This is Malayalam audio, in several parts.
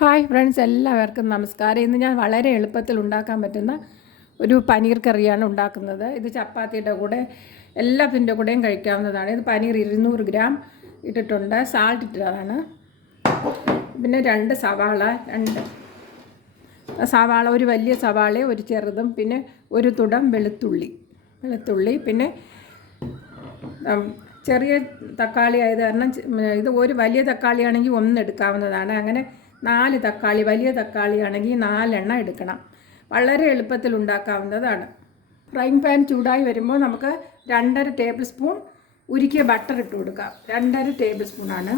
ഹായ് ഫ്രണ്ട്സ് എല്ലാവർക്കും നമസ്കാരം. ഇന്ന് ഞാൻ വളരെ എളുപ്പത്തിൽ ഉണ്ടാക്കാൻ പറ്റുന്ന ഒരു പനീർ കറിയാണ് ഉണ്ടാക്കുന്നത്. ഇത് ചപ്പാത്തിയുടെ കൂടെ എല്ലാത്തിന്റെ കൂടെയും കഴിക്കാവുന്നതാണ്. ഇത് പനീർ ഇരുന്നൂറ് ഗ്രാം ഇട്ടിട്ടുണ്ട്. സാൾട്ട് ഇട്ടതാണ്. പിന്നെ രണ്ട് സവാള രണ്ട് സവാള ഒരു വലിയ സവാളയും ഒരു ചെറുതും പിന്നെ ഒരു തുടം വെളുത്തുള്ളി വെളുത്തുള്ളി പിന്നെ ചെറിയ തക്കാളി ആയത് കാരണം ഇത് ഒരു വലിയ തക്കാളിയാണെങ്കിൽ ഒന്ന് എടുക്കാവുന്നതാണ്. അങ്ങനെ നാല് തക്കാളി വലിയ തക്കാളി ആണെങ്കിൽ നാലെണ്ണം എടുക്കണം. വളരെ എളുപ്പത്തിൽ ഉണ്ടാക്കാവുന്നതാണ്. ഫ്രൈങ് പാൻ ചൂടായി വരുമ്പോൾ നമുക്ക് രണ്ടര ടേബിൾ സ്പൂൺ ഉരുക്കിയ ബട്ടർ ഇട്ട് കൊടുക്കാം. രണ്ടര ടേബിൾ സ്പൂണാണ്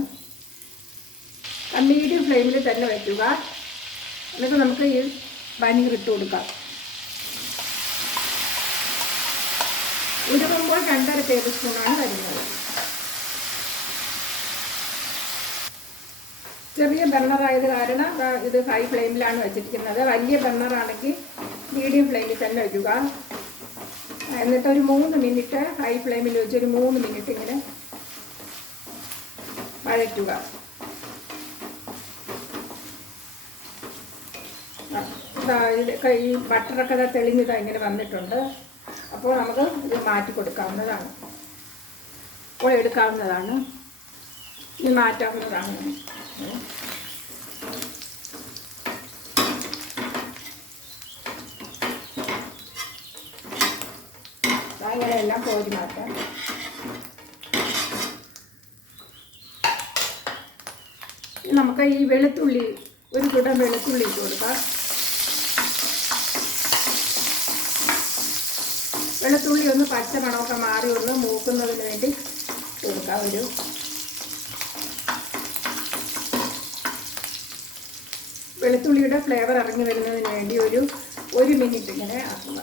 മീഡിയം ഫ്ലെയിമിൽ തന്നെ വയ്ക്കുക. എന്നിട്ട് നമുക്ക് ഈ പനീർ ഇട്ട് കൊടുക്കാം. ഉരുകുമ്പോൾ രണ്ടര ടേബിൾ സ്പൂണാണ് വരുന്നത്. ചെറിയ ബർണറായത് കാരണം ഇത് ഹൈ ഫ്ലെയിമിലാണ് വെച്ചിരിക്കുന്നത്. വലിയ ബർണറാണെങ്കിൽ മീഡിയം ഫ്ലെയിമിൽ തന്നെ വയ്ക്കുക എന്നിട്ട് ഒരു മൂന്ന് മിനിറ്റ് ഹൈ ഫ്ലെയിമിൽ വെച്ച് ഒരു മൂന്ന് മിനിറ്റ് ഇങ്ങനെ വഴറ്റുക. ഈ ബട്ടറൊക്കെ തെളിഞ്ഞതാ ഇങ്ങനെ വന്നിട്ടുണ്ട്. അപ്പോൾ നമുക്ക് ഇത് മാറ്റി കൊടുക്കാവുന്നതാണ്. അപ്പോൾ എടുക്കാവുന്നതാണ്. ഇത് മാറ്റാവുന്നതാണ്. ഇങ്ങനെയെല്ലാം കോരി മാറ്റാം. നമുക്ക് ഈ വെളുത്തുള്ളി ഒരു കൂട്ടം വെളുത്തുള്ളി കൊടുക്കാം. വെളുത്തുള്ളി ഒന്ന് പച്ച മണമൊക്കെ മാറി ഒന്ന് മൂക്കുന്നതിന് വേണ്ടി കൊടുക്കാം ഒരു വെളുത്തുള്ളിയുടെ ഫ്ലേവർ ഇറങ്ങി വരുന്നതിന് വേണ്ടി ഒരു ഒരു മിനിറ്റ് ഇങ്ങനെ ആക്കുക.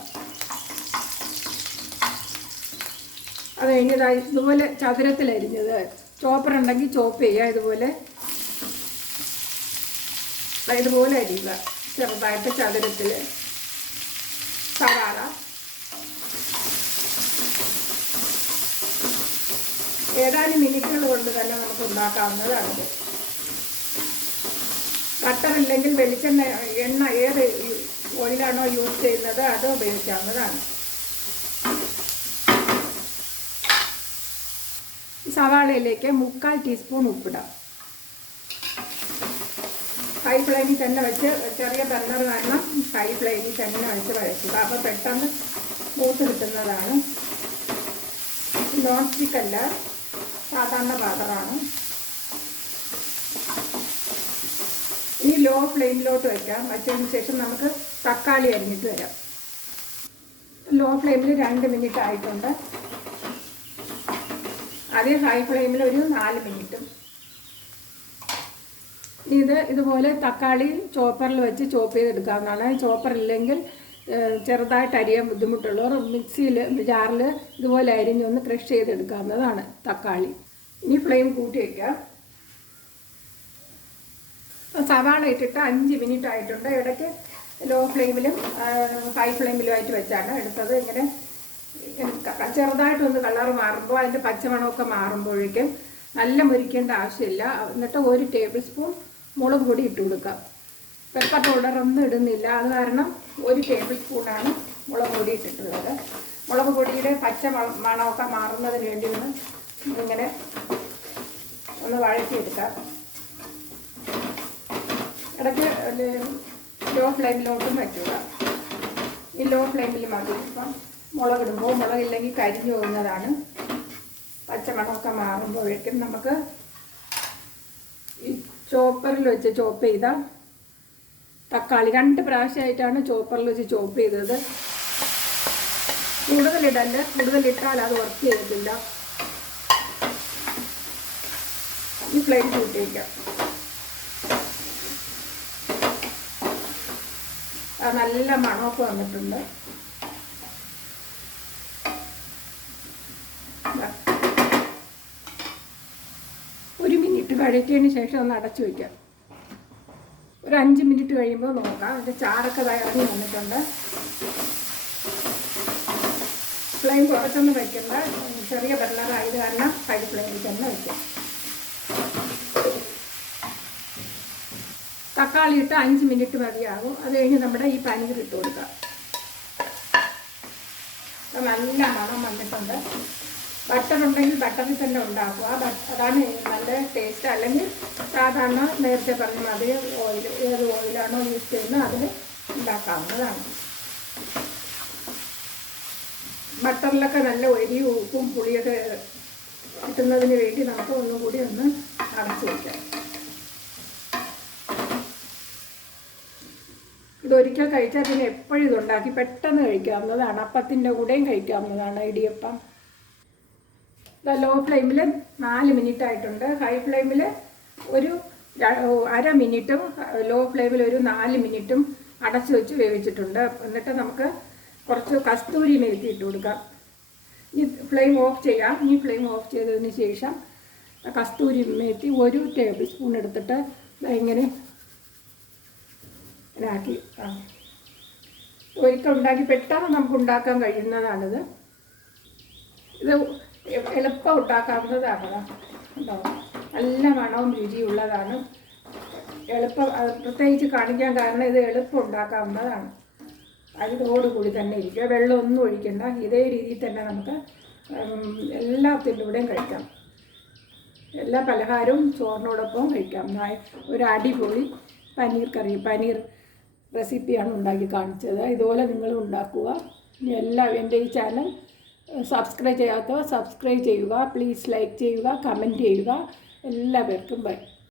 അത് കഴിഞ്ഞതായി ഇതുപോലെ ചതുരത്തിലരിഞ്ഞത് ചോപ്പർ ഉണ്ടെങ്കിൽ ചോപ്പ് ചെയ്യുക ഇതുപോലെ. ഇതുപോലെ അരിയുക. ചെറുതായിട്ട് ചതുരത്തിൽ. സവാള. ഏതാനും മിനിറ്റുകൾ കൊണ്ട് തന്നെ നമുക്ക് ഉണ്ടാക്കാവുന്നതാണിത് ബട്ടർ ഇല്ലെങ്കിൽ വെളിച്ചെണ്ണ എണ്ണ ഏത് ഓയിലാണോ യൂസ് ചെയ്യുന്നത് അത് ഉപയോഗിക്കാവുന്നതാണ്. സവാളയിലേക്ക് മുക്കാൽ ടീസ്പൂൺ ഉപ്പിടാം. ഹൈ ഫ്ലെയിമിൽ തന്നെ വെച്ച് ചെറിയ ബർണർ കാരണം ഹൈ ഫ്ലെയിമിൽ തന്നെ വെച്ച് വഴറ്റുക. അപ്പോൾ പെട്ടെന്ന് മൂത്ത് കിട്ടുന്നതാണ്. നോൺ സ്റ്റിക്കല്ല സാധാരണ പാത്രമാണ് ലോ ഫ്ലെയിമിലോട്ട് വയ്ക്കാം വച്ചതിന് ശേഷം നമുക്ക് തക്കാളി അരിഞ്ഞിട്ട് വരാം. ലോ ഫ്ലെയിമിൽ രണ്ട് മിനിറ്റ് ആയിട്ടുണ്ട്. അതേ ഹൈ ഫ്ലെയിമിൽ ഒരു നാല് മിനിറ്റും. ഇത് ഇതുപോലെ തക്കാളി ചോപ്പറിൽ വെച്ച് ചോപ്പ് ചെയ്തെടുക്കാവുന്നതാണ്. ചോപ്പർ ഇല്ലെങ്കിൽ ചെറുതായിട്ട് അരിയാൻ ബുദ്ധിമുട്ടുള്ളവർ മിക്സിയിൽ ജാറിൽ ഇതുപോലെ അരിഞ്ഞൊന്ന് ക്രഷ് ചെയ്തെടുക്കാവുന്നതാണ് തക്കാളി. ഇനി ഫ്ലെയിം കൂട്ടി വയ്ക്കാം സവാള ഇട്ടിട്ട് അഞ്ച് മിനിറ്റ് ആയിട്ടുണ്ട്. ഇടയ്ക്ക് ലോ ഫ്ലെയിമിലും ഹൈ ഫ്ലെയിമിലും ആയിട്ട് വെച്ചാണ് എടുത്തത്. ഇങ്ങനെ ചെറുതായിട്ടൊന്ന് കളർ മാറുമ്പോൾ അതിന്റെ പച്ചമണമൊക്കെ മാറുമ്പോഴേക്കും നല്ല മുരിക്കേണ്ട ആവശ്യമില്ല. എന്നിട്ട് ഒരു ടേബിൾ സ്പൂൺ മുളക് പൊടി ഇട്ട് കൊടുക്കാം. പെപ്പർ പൗഡർ ഒന്നും ഇടുന്നില്ല. അത് കാരണം ഒരു ടേബിൾ സ്പൂണാണ് മുളക് പൊടി ഇട്ടിട്ടുള്ളത്. മുളക് പൊടിയുടെ പച്ച മണമൊക്കെ മാറുന്നതിന് വേണ്ടി ഒന്ന് ഇങ്ങനെ ഒന്ന് വഴറ്റിയെടുക്കാം. ഇടയ്ക്ക് ലോ ഫ്ലെയിമിലോട്ടും വയ്ക്കുക ഈ ലോ ഫ്ലെയിമിൽ മതി ഇപ്പം മുളകിടുമ്പോൾ മുളകില്ലെങ്കിൽ കരിഞ്ഞു പോകുന്നതാണ്. പച്ചമണമൊക്കെ മാറുമ്പോഴേക്കും നമുക്ക് ഈ ചോപ്പറിൽ വെച്ച് ചോപ്പ് ചെയ്ത തക്കാളി രണ്ട് പ്രാവശ്യമായിട്ടാണ് ചോപ്പറിൽ വെച്ച് ചോപ്പ് ചെയ്തത്. കൂടുതലിടൽ കൂടുതലിട്ടാൽ അത് വർക്ക് ചെയ്യത്തില്ല. ഈ ഫ്ലെയിം കൂട്ടിയേക്കാം നല്ല മണമൊക്കെ വന്നിട്ടുണ്ട്. ഒരു മിനിറ്റ് കഴിച്ചതിന് ശേഷം ഒന്ന് അടച്ചു വയ്ക്കാം. ഒരു അഞ്ച് മിനിറ്റ് കഴിയുമ്പോൾ നോക്കാം. അതിന്റെ ചാറൊക്കെ തയ്യാറി വന്നിട്ടുണ്ട്. ഫ്ലെയിം കുറച്ചൊന്നും വയ്ക്കണ്ട ചെറിയ ബർണറായത് കാരണം ഹൈ ഫ്ലെയിമിൽ തന്നെ വയ്ക്കാം തക്കാളി ഇട്ട് അഞ്ച് മിനിറ്റ് മതിയാകും അത് കഴിഞ്ഞ് നമ്മുടെ ഈ പനീർ ഇട്ട് കൊടുക്കാം. നല്ല മണം വന്നിട്ടുണ്ട്. ബട്ടർ ഉണ്ടെങ്കിൽ ബട്ടറിൽ തന്നെ ഉണ്ടാക്കുക. അതാണ് നല്ല ടേസ്റ്റ് അല്ലെങ്കിൽ സാധാരണ നേരത്തെ പറഞ്ഞ അതിൽ ഓയിൽ ഏത് ഓയിലാണോ യൂസ് ചെയ്യുന്നത് അതിൽ ഉണ്ടാക്കാവുന്നതാണ്. ബട്ടറിലൊക്കെ നല്ല ഒരിയും ഉപ്പും പുളിയൊക്കെ കിട്ടുന്നതിന് വേണ്ടി നമുക്ക് ഒന്നും കൂടി ഒന്ന് അടച്ചു വയ്ക്കാം ഇതൊരിക്കൽ കഴിച്ചാൽ പിന്നെ എപ്പോഴും ഇതുണ്ടാക്കി പെട്ടെന്ന് കഴിക്കാവുന്നതാണ് അപ്പത്തിന്റെ കൂടെയും കഴിക്കാവുന്നതാണ് ഇടിയപ്പം. ലോ ഫ്ലെയിമിൽ നാല് മിനിറ്റ് ആയിട്ടുണ്ട്. ഹൈ ഫ്ലെയിമിൽ ഒരു അര മിനിറ്റും ലോ ഫ്ലെയിമിൽ ഒരു നാല് മിനിറ്റും അടച്ചു വെച്ച് വേവിച്ചിട്ടുണ്ട്. എന്നിട്ട് നമുക്ക് കുറച്ച് കസ്തൂരി മേത്തി ഇട്ട് കൊടുക്കാം. ഇനി ഫ്ലെയിം ഓഫ് ചെയ്യാം. ഈ ഫ്ലെയിം ഓഫ് ചെയ്തതിന് ശേഷം കസ്തൂരി മേത്തി ഒരു ടേബിൾ സ്പൂൺ എടുത്തിട്ട് ഇങ്ങനെ ഇതാക്കി ഒരിക്കൽ ഉണ്ടാക്കി പെട്ടെന്ന് നമുക്ക് ഉണ്ടാക്കാൻ കഴിയുന്നതാണിത്. ഇത് എളുപ്പം ഉണ്ടാക്കാവുന്നതാണ് കേട്ടോ. നല്ല മണവും രുചിയുള്ളതാണ്. എളുപ്പം പ്രത്യേകിച്ച് കാണിക്കാൻ കാരണം ഇത് എളുപ്പം ഉണ്ടാക്കാവുന്നതാണ്. അതിനോടുകൂടി തന്നെ ഇരിക്കുക. വെള്ളമൊന്നും ഒഴിക്കണ്ട. ഇതേ രീതിയിൽ തന്നെ നമുക്ക് എല്ലാത്തിന്റെ കഴിക്കാം. എല്ലാ പലഹാരവും ചോറിനോടൊപ്പം കഴിക്കാം. ഒരു അടിപൊളി പനീർ കറി പനീർ റെസിപ്പിയാണ് ഉണ്ടാക്കി കാണിച്ചത്. ഇതുപോലെ നിങ്ങൾ ഉണ്ടാക്കുക. ഇനി എല്ലാ എന്റെ ഈ ചാനൽ സബ്സ്ക്രൈബ് ചെയ്യാത്തവർ സബ്സ്ക്രൈബ് ചെയ്യുക. പ്ലീസ് ലൈക്ക് ചെയ്യുക കമന്റ് ചെയ്യുക. എല്ലാവർക്കും ബൈ.